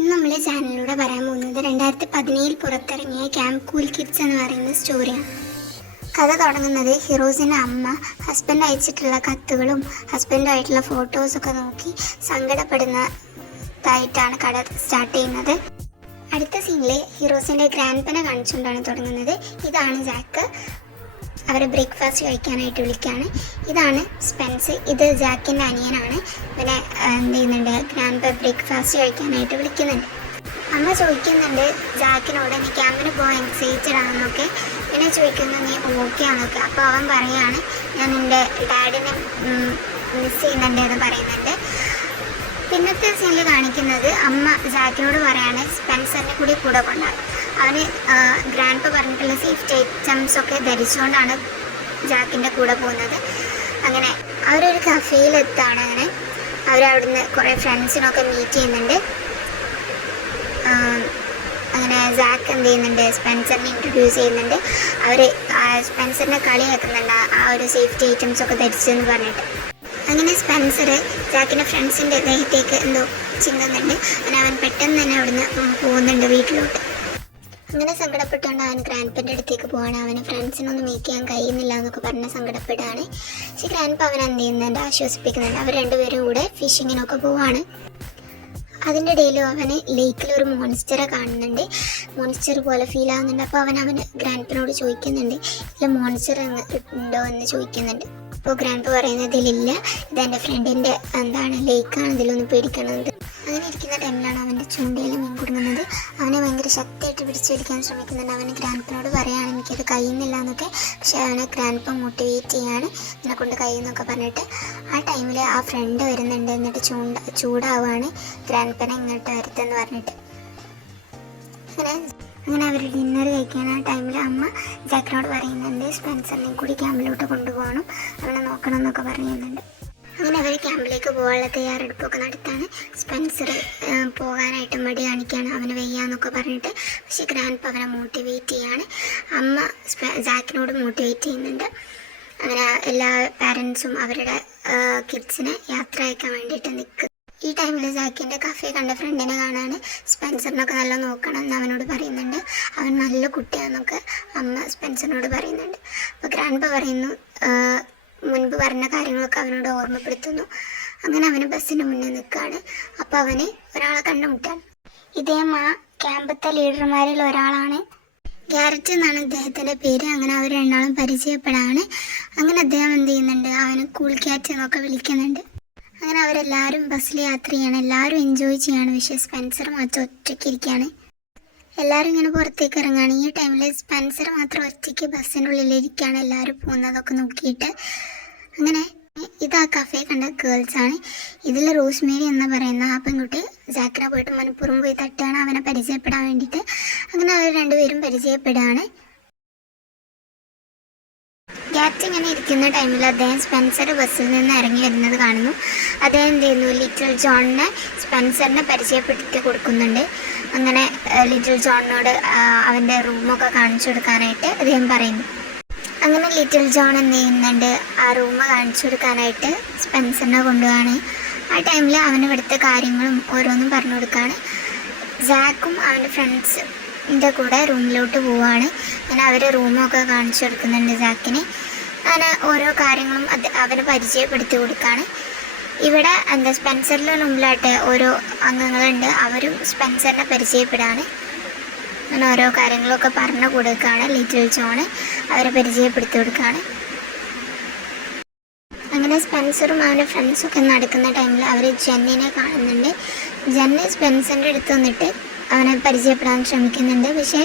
ഇന്ന് നമ്മൾ ചാനലിലൂടെ പറയാൻ പോകുന്നത് 2017 പുറത്തിറങ്ങിയ ക്യാമ്പ് കൂൾ കിഡ്സ് എന്ന് പറയുന്ന സ്റ്റോറിയാണ്. കഥ തുടങ്ങുന്നത് ഹീറോസിൻ്റെ അമ്മ ഹസ്ബൻഡ് അയച്ചിട്ടുള്ള കത്തുകളും ഹസ്ബൻഡായിട്ടുള്ള ഫോട്ടോസൊക്കെ നോക്കി സങ്കടപ്പെടുന്നതായിട്ടാണ് കഥ സ്റ്റാർട്ട് ചെയ്യുന്നത്. അടുത്ത സീനിൽ ഹീറോസിൻ്റെ ഗ്രാൻഡ്പനെ കാണിച്ചുകൊണ്ടാണ് തുടങ്ങുന്നത്. ഇതാണ് ജാക്ക്, അവരെ ബ്രേക്ക്ഫാസ്റ്റ് കഴിക്കാനായിട്ട് വിളിക്കുകയാണ്. ഇതാണ് സ്പെൻസ്, ഇത് ജാക്കിൻ്റെ അനിയനാണ്. ഇവനെ എന്ത് ചെയ്യുന്നുണ്ട്, ഗ്രാൻഡ് ബ്രേക്ക്ഫാസ്റ്റ് കഴിക്കാനായിട്ട് വിളിക്കുന്നുണ്ട്. അമ്മ ചോദിക്കുന്നുണ്ട് ജാക്കിനോട്, നീ ക്യാമ്പിന് പോകാൻ എക്സൈറ്റഡ് ആണെന്നൊക്കെ. പിന്നെ ചോദിക്കുന്നു നീ ഓക്കെ ആണെന്നൊക്കെ. അപ്പോൾ അവൻ പറയുകയാണ് ഞാൻ എൻ്റെ ഡാഡിനെ മിസ് ചെയ്യുന്നുണ്ട് എന്ന് പറയുന്നുണ്ട്. പിന്നത്തെ സീനിൽ കാണിക്കുന്നത് അമ്മ ജാക്കിനോട് പറയാണ് സ്പെൻസറിനെ കൂടി കൂടെ കൊണ്ടാണ്. അവന് ഗ്രാൻഡ് പറഞ്ഞിട്ടുള്ള സേഫ്റ്റി ഐറ്റംസ് ഒക്കെ ധരിച്ചുകൊണ്ടാണ് ജാക്കിൻ്റെ കൂടെ പോകുന്നത്. അങ്ങനെ അവരൊരു കഫേയിലെത്താണ്. അങ്ങനെ അവരവിടുന്ന് കുറേ ഫ്രണ്ട്സിനൊക്കെ മീറ്റ് ചെയ്യുന്നുണ്ട്. അങ്ങനെ ജാക്ക് എന്ത് ചെയ്യുന്നുണ്ട്, സ്പെൻസറിനെ ഇൻട്രൊഡ്യൂസ് ചെയ്യുന്നുണ്ട്. അവർ സ്പെൻസറിനെ കളിയാക്കുന്നുണ്ട് ആ ഒരു സേഫ്റ്റി ഐറ്റംസ് ഒക്കെ ധരിച്ചെന്ന് പറഞ്ഞിട്ട്. അങ്ങനെ സ്പെൻസർ ജാക്കിൻ്റെ ഫ്രണ്ട്സിൻ്റെ ദേഹത്തേക്ക് എന്തോ ചിന്തുന്നുണ്ട്. അങ്ങനെ അവൻ പെട്ടെന്ന് തന്നെ അവിടുന്ന് പോകുന്നുണ്ട് വീട്ടിലോട്ട്. അങ്ങനെ സങ്കടപ്പെട്ടുകൊണ്ട് അവൻ ഗ്രാൻഡ്പൻ്റെ അടുത്തേക്ക് പോവാണ്. അവന് ഫ്രണ്ട്സിനൊന്നും മീറ്റ് ചെയ്യാൻ കഴിയുന്നില്ല എന്നൊക്കെ പറഞ്ഞ് സങ്കടപ്പെടുകയാണ്. പക്ഷേ ഗ്രാൻഡ്പ അവൻ എന്ത് ചെയ്യുന്നുണ്ട്, ആശ്വസിപ്പിക്കുന്നുണ്ട്. അവർ രണ്ടുപേരും കൂടെ ഫിഷിങ്ങിനൊക്കെ പോവാണ്. അതിൻ്റെ ഇടയിലും അവന് ലേക്കിലൊരു മോൺസ്റ്ററെ കാണുന്നുണ്ട്. മോൺസ്റ്റർ പോലെ ഫീൽ ആകുന്നുണ്ട്. അപ്പോൾ അവന് ഗ്രാൻഡ്പനോട് ചോദിക്കുന്നുണ്ട് ഇതിൽ മോൺസ്റ്റർ ഉണ്ടോ എന്ന് ചോദിക്കുന്നുണ്ട്. അപ്പോൾ ഗ്രാൻഡ്പ പറയുന്നത് ഇതിലില്ല, ഇതെൻ്റെ ഫ്രണ്ടിൻ്റെ ലേക്കാണ്, ഇതിലൊന്ന് പേടിക്കണമെന്ന്. അങ്ങനെ ഇരിക്കുന്ന ടൈമിലാണ് അവൻ്റെ ചൂണ്ടയിൽ മീൻ കുടുങ്ങുന്നത്. അവനെ ഭയങ്കര ശക്തിയായിട്ട് പിടിച്ചു വലിക്കാൻ ശ്രമിക്കുന്നുണ്ട്. അവന് ഗ്രാൻഡ്പനോട് പറയുകയാണ് എനിക്കത് കഴിയുന്നില്ല എന്നൊക്കെ. പക്ഷേ അവനെ ഗ്രാൻഡ്പ മോട്ടിവേറ്റ് ചെയ്യാണ്, എന്നെ കൊണ്ട് കഴിയുന്നൊക്കെ പറഞ്ഞിട്ട്. ആ ടൈമിൽ ആ ഫ്രണ്ട് വരുന്നുണ്ട്. എന്നിട്ട് ചൂടാവുകയാണ് ഗ്രാൻഡ്പനെ ഇങ്ങോട്ട് വരുത്തെന്ന് പറഞ്ഞിട്ട്. അങ്ങനെ അവർ ഡിന്നർ കഴിക്കാൻ ആ ടൈമിൽ അമ്മ ജാക്കിനോട് പറയുന്നുണ്ട് സ്പെൻസറിനെയും കൂടി ക്യാമ്പിലോട്ട് കൊണ്ടുപോകണം, അവനെ നോക്കണം എന്നൊക്കെ പറയുന്നുണ്ട്. അങ്ങനെ അവർ ക്യാമ്പിലേക്ക് പോകാനുള്ള തയ്യാറെടുപ്പൊക്കെ നടത്താണ്. സ്പെൻസർ പോകാനായിട്ട് മടി കാണിക്കുകയാണ്, അവന് വയ്യാന്നൊക്കെ പറഞ്ഞിട്ട്. പക്ഷേ ഗ്രാൻഡ്പ അവനെ മോട്ടിവേറ്റ് ചെയ്യാണ്. അമ്മ ജാക്കിനോട് മോട്ടിവേറ്റ് ചെയ്യുന്നുണ്ട്. അങ്ങനെ എല്ലാ പാരൻസും അവരുടെ കിഡ്സിനെ യാത്ര അയക്കാൻ വേണ്ടിയിട്ട് നിൽക്കും. ഈ ടൈമിൽ ജാക്കിൻ്റെ കഫേ കണ്ട ഫ്രണ്ടിനെ കാണാൻ സ്പെൻസറിനൊക്കെ നല്ല നോക്കണം എന്ന് അവനോട് പറയുന്നുണ്ട്. അവൻ നല്ല കുട്ടിയാണെന്നൊക്കെ അമ്മ സ്പെൻസറിനോട് പറയുന്നുണ്ട്. അപ്പോൾ ഗ്രാൻഡ്പ പറയുന്നു മുൻപ് പറഞ്ഞ കാര്യങ്ങളൊക്കെ അവനോട് ഓർമ്മപ്പെടുത്തുന്നു. അങ്ങനെ അവന് ബസ്സിന് മുന്നിൽ നിൽക്കുകയാണ്. അപ്പോൾ അവന് ഒരാളെ കണ്ടുമുട്ടാണ്. ഇദ്ദേഹം ആ ക്യാമ്പത്തെ ലീഡർമാരിൽ ഒരാളാണ്. ഗ്യാരറ്റ് എന്നാണ് ഇദ്ദേഹത്തിൻ്റെ പേര്. അങ്ങനെ അവർ രണ്ടാളും പരിചയപ്പെടാണ്. അങ്ങനെ അദ്ദേഹം എന്ത് ചെയ്യുന്നുണ്ട്, അവന് കൂൾ ക്യാറ്റ് എന്നൊക്കെ വിളിക്കുന്നുണ്ട്. അങ്ങനെ അവരെല്ലാവരും ബസ്സിൽ യാത്ര ചെയ്യാണ്, എല്ലാവരും എൻജോയ് ചെയ്യാണ്. പക്ഷേ സ്പെൻസർ മാത്രം ഒറ്റയ്ക്കിരിക്കുകയാണ്. എല്ലാവരും ഇങ്ങനെ പുറത്തേക്ക് ഇറങ്ങുകയാണ്. ഈ ടൈമിൽ സ്പെൻസർ മാത്രം ഒറ്റയ്ക്ക് ബസ്സിൻ്റെ ഉള്ളിലിരിക്കുകയാണ്, എല്ലാവരും പോകുന്നതൊക്കെ നോക്കിയിട്ട്. അങ്ങനെ ഇതാ കഫേ കണ്ട ഗേൾസാണ്. ഇതിൽ റോസ്മേരി എന്ന് പറയുന്ന ആ പെൺകുട്ടി ജാക്കിനെ പോയിട്ട് മനപ്പുറം പോയി തട്ടുകയാണ് അവനെ പരിചയപ്പെടാൻ വേണ്ടിയിട്ട്. അങ്ങനെ അവർ രണ്ടുപേരും പരിചയപ്പെടുകയാണ്. ക്യാറ്റ് ഇങ്ങനെ ഇരിക്കുന്ന ടൈമിൽ അദ്ദേഹം സ്പെൻസർ ബസ്സിൽ നിന്ന് ഇറങ്ങി വരുന്നത് കാണുന്നു. അദ്ദേഹം എന്ത് ചെയ്യുന്നു, ലിറ്റിൽ ജോണിനെ സ്പെൻസറിനെ പരിചയപ്പെടുത്തി കൊടുക്കുന്നുണ്ട്. അങ്ങനെ ലിറ്റിൽ ജോണിനോട് അവൻ്റെ റൂമൊക്കെ കാണിച്ചു കൊടുക്കാനായിട്ട് അദ്ദേഹം പറയുന്നു. അങ്ങനെ ലിറ്റിൽ ജോൺ എന്ത് ചെയ്യുന്നുണ്ട്, ആ റൂം കാണിച്ചു കൊടുക്കാനായിട്ട് സ്പെൻസറിനെ കൊണ്ടുപോവാണ്. ആ ടൈമിൽ അവന് ഇവിടുത്തെ കാര്യങ്ങളും ഓരോന്നും പറഞ്ഞു കൊടുക്കുകയാണ്. ജാക്കും അവൻ്റെ ഫ്രണ്ട്സിൻ്റെ കൂടെ റൂമിലോട്ട് പോവുകയാണ്. അങ്ങനെ അവർ റൂമൊക്കെ കാണിച്ചു കൊടുക്കുന്നുണ്ട് ജാക്കിന്. അങ്ങനെ ഓരോ കാര്യങ്ങളും അവന് പരിചയപ്പെടുത്തി കൊടുക്കുകയാണ്. ഇവിടെ സ്പെൻസറിൻ്റെ മുമ്പിലായിട്ട് ഓരോ അംഗങ്ങളുണ്ട്, അവരും സ്പെൻസറിനെ പരിചയപ്പെടാണ്. അങ്ങനെ ഓരോ കാര്യങ്ങളൊക്കെ പറഞ്ഞു കൊടുക്കുകയാണ് ലിറ്റിൽ ജോണ്, അവരെ പരിചയപ്പെടുത്തി കൊടുക്കുകയാണ്. അങ്ങനെ സ്പെൻസറും അവൻ്റെ ഫ്രണ്ട്സൊക്കെ നടക്കുന്ന ടൈമിൽ അവർ ജെന്നിനെ കാണുന്നുണ്ട്. ജെന്നി സ്പെൻസറിൻ്റെ അടുത്ത് വന്നിട്ട് അവനെ പരിചയപ്പെടാൻ ശ്രമിക്കുന്നുണ്ട്. പക്ഷേ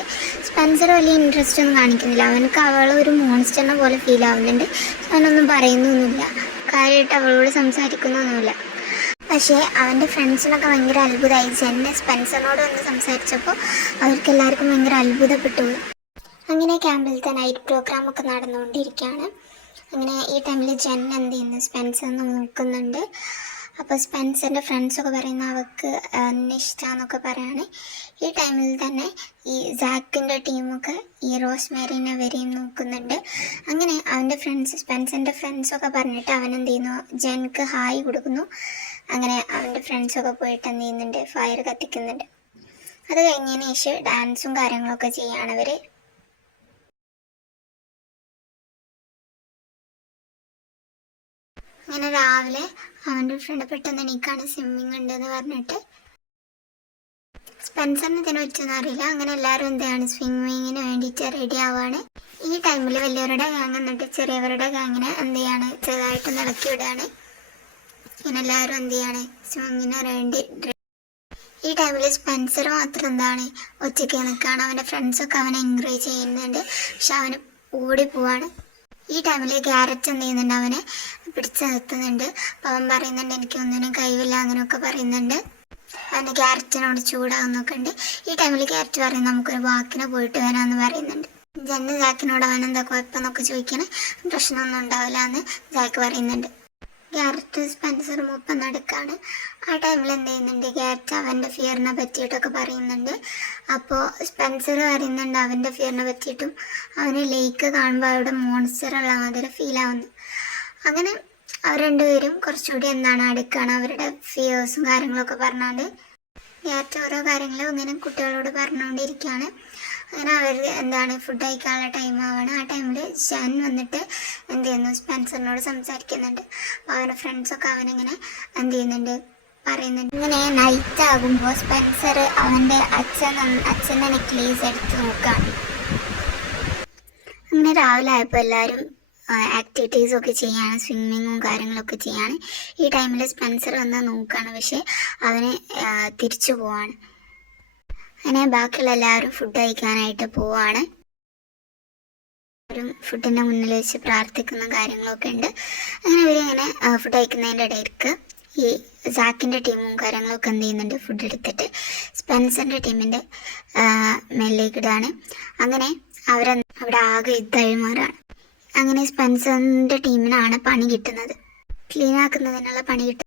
സ്പെൻസർ വലിയ ഇൻട്രസ്റ്റ് ഒന്നും കാണിക്കുന്നില്ല. അവനക്ക് അവളൊരു മോൺസ്റ്ററിനെ പോലെ ഫീൽ ആവുന്നുണ്ട്. അവനൊന്നും പറയുന്നൊന്നുമില്ല, കാര്യമായിട്ട് അവളോട് സംസാരിക്കുന്നൊന്നുമില്ല. പക്ഷേ അവൻ്റെ ഫ്രണ്ട്സിനൊക്കെ ഭയങ്കര അത്ഭുതമായി. ജെന്നെ സ്പെൻസറിനോട് വന്ന് സംസാരിച്ചപ്പോൾ അവർക്ക് എല്ലാവർക്കും ഭയങ്കര അത്ഭുതപ്പെട്ടു. അങ്ങനെ ക്യാമ്പിലത്തെ നൈറ്റ് പ്രോഗ്രാമൊക്കെ നടന്നുകൊണ്ടിരിക്കുകയാണ്. അങ്ങനെ ഈ ടൈമിൽ ജെൻ എന്ത് ചെയ്യുന്നു, സ്പെൻസറിനെ നോക്കുന്നുണ്ട്. അപ്പോൾ സ്പെൻസറിൻ്റെ ഫ്രണ്ട്സൊക്കെ പറയുന്ന അവൾക്ക് ഇഷ്ടമാണെന്നൊക്കെ പറയാണ്. ഈ ടൈമിൽ തന്നെ ഈ ജാക്കിൻ്റെ ടീമൊക്കെ ഈ റോസ്മേരിനെ വരെയും നോക്കുന്നുണ്ട്. അങ്ങനെ അവൻ്റെ സ്പെൻസറിൻ്റെ ഫ്രണ്ട്സൊക്കെ പറഞ്ഞിട്ട് അവൻ എന്ത് ചെയ്യുന്നു, ജെൻക്ക് ഹായ് കൊടുക്കുന്നു. അങ്ങനെ അവൻ്റെ ഫ്രണ്ട്സൊക്കെ പോയിട്ട് എന്ത് ചെയ്യുന്നുണ്ട്, ഫയർ കത്തിക്കുന്നുണ്ട്. അത് കഴിഞ്ഞതിന് ശേഷം ഡാൻസും കാര്യങ്ങളൊക്കെ ചെയ്യാണ് അവർ. അങ്ങനെ രാവിലെ അവൻ്റെ ഫ്രണ്ട് പെട്ടെന്ന് എണീക്കാണ്, സ്വിമ്മിങ് ഉണ്ടെന്ന് പറഞ്ഞിട്ട്. സ്പെൻസറിന് ഇതിനെ പറ്റൊന്നും അറിയില്ല. അങ്ങനെ എല്ലാവരും എന്താണ് സ്വിമ്മിങ്ങിന് വേണ്ടിയിട്ട് റെഡി ആവുകയാണ്. ഈ ടൈമിൽ വലിയവരുടെ ഗാങ് എന്നിട്ട് ചെറിയവരുടെ ഗാങ്ങിനെ എന്ത് ചെയ്യാണ്, ചെറുതായിട്ട് ഇളക്കി വിടുകയാണ്. ഇങ്ങനെ എല്ലാവരും എന്ത് ചെയ്യാണ് സ്വിമ്മിങ്ങിന് വേണ്ടി. ഈ ടൈമിൽ സ്പെൻസർ മാത്രം എന്താണ് ഒറ്റയ്ക്ക് നിൽക്കുകയാണ്. അവൻ്റെ ഫ്രണ്ട്സൊക്കെ അവനെ എൻകറേജ് ചെയ്യുന്നുണ്ട്, പക്ഷെ അവന് ഓടി പോവാണ്. ഈ ടൈമിൽ ക്യാരറ്റ് എന്ത് ചെയ്യുന്നുണ്ട്, അവനെ പിടിച്ച് നിർത്തുന്നുണ്ട്. അപ്പോൾ അവൻ പറയുന്നുണ്ട് എനിക്കൊന്നിനും കഴിവില്ല അങ്ങനെയൊക്കെ പറയുന്നുണ്ട്. അവൻ്റെ ക്യാരറ്റിനോട് ചൂടാവുന്നൊക്കെ ഉണ്ട്. ഈ ടൈമിൽ ക്യാരറ്റ് പറയും നമുക്കൊരു വാക്കിന് പോയിട്ട് വരാമെന്ന് പറയുന്നുണ്ട്. ജാക്കിനോട് അവനെന്താ കുഴപ്പമെന്നൊക്കെ ചോദിക്കണേ. പ്രശ്നമൊന്നും ഉണ്ടാവില്ല എന്ന് ജാക്ക് പറയുന്നുണ്ട്. ക്യാരറ്റ് സ്പെൻസർ ഒപ്പം നടക്കാണ്. ആ ടൈമിൽ എന്ത് ചെയ്യുന്നുണ്ട്, ക്യാരറ്റ് അവൻ്റെ ഫിയറിനെ പറ്റിയിട്ടൊക്കെ പറയുന്നുണ്ട്. അപ്പോൾ സ്പെൻസർ പറയുന്നുണ്ട് അവൻ്റെ ഫിയറിനെ പറ്റിയിട്ടും അവന് ലേക്ക് കാണുമ്പോൾ അവിടെ മോൺസ്റ്റർ ഉള്ള മാതിരി ഫീൽ ആവുന്നു. അങ്ങനെ അവർ രണ്ടുപേരും കുറച്ചുകൂടി എന്താണ് അടുക്കാണ്, അവരുടെ ഫിയേഴ്സും കാര്യങ്ങളൊക്കെ പറഞ്ഞാണ്ട്. ക്യാരറ്റ് ഓരോ കാര്യങ്ങളും ഇങ്ങനെ കുട്ടികളോട് പറഞ്ഞുകൊണ്ടിരിക്കുകയാണ്. അങ്ങനെ അവർ എന്താണ് ഫുഡ് കഴിക്കാനുള്ള ടൈം ആവാണ്. ആ ടൈമിൽ ഷാൻ വന്നിട്ട് എന്ത് ചെയ്യുന്നു, സ്പെൻസറിനോട് സംസാരിക്കുന്നുണ്ട്. അപ്പോൾ അവൻ്റെ ഫ്രണ്ട്സൊക്കെ അവനിങ്ങനെ എന്ത് ചെയ്യുന്നുണ്ട് പറയുന്നുണ്ട്. ഇങ്ങനെ നൈറ്റ് ആകുമ്പോൾ സ്പെൻസർ അവൻ്റെ അച്ഛൻ്റെ നെക്ലേസ് എടുത്ത് നോക്കുകയാണ്. അങ്ങനെ രാവിലെ ആയപ്പോൾ എല്ലാവരും ആക്ടിവിറ്റീസൊക്കെ ചെയ്യാണ്, സ്വിമ്മിങ്ങും കാര്യങ്ങളൊക്കെ ചെയ്യാണ്. ഈ ടൈമിൽ സ്പെൻസർ വന്ന് നോക്കുകയാണ്, പക്ഷേ അവന് തിരിച്ചു പോവാണ്. അങ്ങനെ ബാക്കിയുള്ള എല്ലാവരും ഫുഡ് കഴിക്കാനായിട്ട് പോവാണ്. എല്ലാവരും ഫുഡിൻ്റെ മുന്നിൽ വെച്ച് പ്രാർത്ഥിക്കുന്ന കാര്യങ്ങളൊക്കെ ഉണ്ട്. അങ്ങനെ ഇവരിങ്ങനെ ഫുഡ് കഴിക്കുന്നതിൻ്റെ ഇടയ്ക്ക് ഈ സാക്കിൻ്റെ ടീമും കാര്യങ്ങളൊക്കെ എന്ത് ചെയ്യുന്നുണ്ട്, ഫുഡ് എടുത്തിട്ട് സ്പെൻസറിൻ്റെ ടീമിൻ്റെ മേലിലേക്ക് ഇടാണ്. അങ്ങനെ അവിടെ ആകെ യുദ്ധമാറാണ്. അങ്ങനെ സ്പെൻസറിൻ്റെ ടീമിനാണ് പണി കിട്ടുന്നത്, ക്ലീൻ ആക്കുന്നതിനുള്ള പണി കിട്ടുന്നത്.